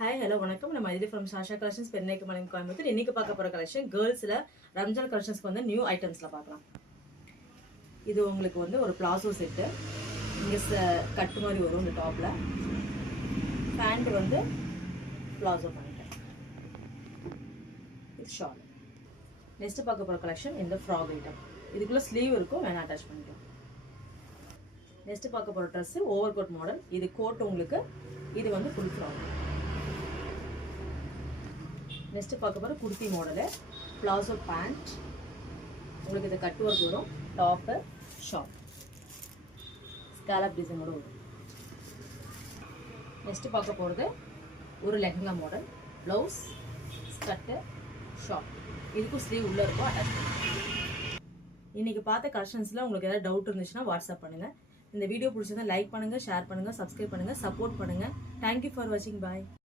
Hi hello வணக்கம். நம்ம இது ஃப்ரம் சாஷா கலெக்ஷன்ஸ் பெருநேக்கு மலையம் கோயம்புத்தூர். இன்னைக்கு பார்க்க போகிற கலெக்ஷன் கேர்ள்ஸில் ரம்ஜான் கலெக்ஷன்ஸ்க்கு வந்து நியூ ஐட்டம்ஸில் பார்க்கலாம். இது உங்களுக்கு வந்து ஒரு பிளாசோ செட்டு. இங்கே கட்டு மாதிரி வரும் இந்த டாப்பில். பேண்ட் வந்து பிளாசோ பண்ணிட்டேன். இது ஷால். நெக்ஸ்ட் பார்க்க போகிற கலெக்ஷன் இந்த ஃப்ராக் ஐட்டம். இதுக்குள்ளே ஸ்லீவ் இருக்கும், வேணா அட்டாச் பண்ணிக்கலாம். நெக்ஸ்ட் பார்க்க போகிற ட்ரெஸ்ஸு ஓவர் கோட் மாடல். இது கோட் உங்களுக்கு, இது வந்து ஃபுல் ஃப்ராக். நெக்ஸ்ட் பார்க்க போகிற குர்த்தி மாடலு, பிளாசோ பேண்ட். உங்களுக்கு இது கட் ஒர்க் வரும், டாப்பு ஷார்ட், ஸ்காலப் டிசைனோட வரும். நெக்ஸ்ட் பார்க்க போகிறது ஒரு lehenga model, blouse skirt short. இதுக்கும் ஸ்லீவ் உள்ளே இருக்கும், அட்டாச் பண்ணுங்கள். இன்றைக்கி பார்த்த கலெக்ஷன்ஸில் உங்களுக்கு ஏதாவது டவுட் இருந்துச்சுன்னா வாட்ஸ்அப் பண்ணுங்கள். இந்த வீடியோ பிடிச்சதா லைக் பண்ணுங்கள், ஷேர் பண்ணுங்கள், சப்ஸ்கிரைப் பண்ணுங்கள், சப்போர்ட் பண்ணுங்கள். தேங்க்யூ ஃபார் வாட்சிங். பாய்.